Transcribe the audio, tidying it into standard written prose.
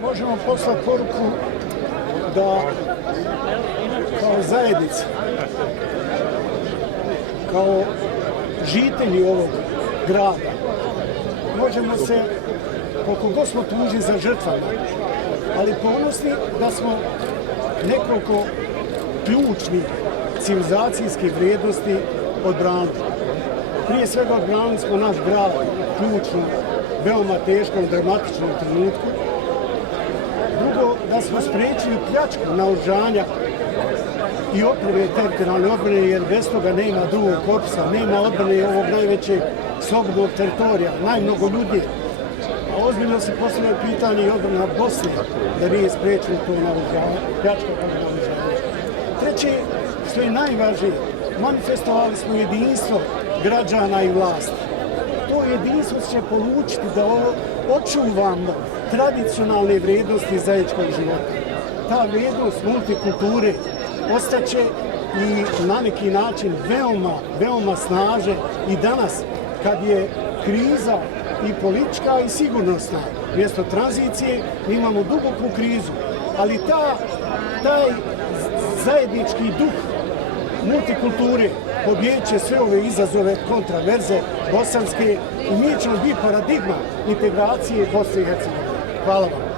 možemo poslati poruku da kao zajednica, kao žitelji ovog grada, možemo se, koliko god smo tužni za žrtvama, ali ponosni da smo nekoliko ključnih civilizacijskih vrijednosti odbranili. Prije svega odbranili smo naš grad u ključnom, veoma teškom, dramatičnom trenutku. Drugo, da smo spriječili pljačku naoružanja i opreme teritorijalne odbrane, jer bez toga nema drugog korpusa, nema odbrane ovog najvećeg slobodnog teritorija, najmnogo ljudi. A ozbiljno se postavlja pitanje i odbrana Bosne, da nije spriječilo to naoružanje, pljačka tog naoružanja. Treće, što je najvažnije, manifestovali smo jedinstvo građana i vlasti. To jedinstvo će polučiti da očuvamo tradicionalne vrijednosti zajedničkog života. Ta vrijednost multikulture ostaće i na neki način veoma snaže i danas kad je kriza i politička i sigurnosna. Mjesto tranzicije mi imamo duboku krizu, ali taj zajednički duh multikulture pobijedit će sve ove izazove kontraverze bosanske i mi ćemo biti paradigma integracije Bosne i Hercegovine. Hvala vam.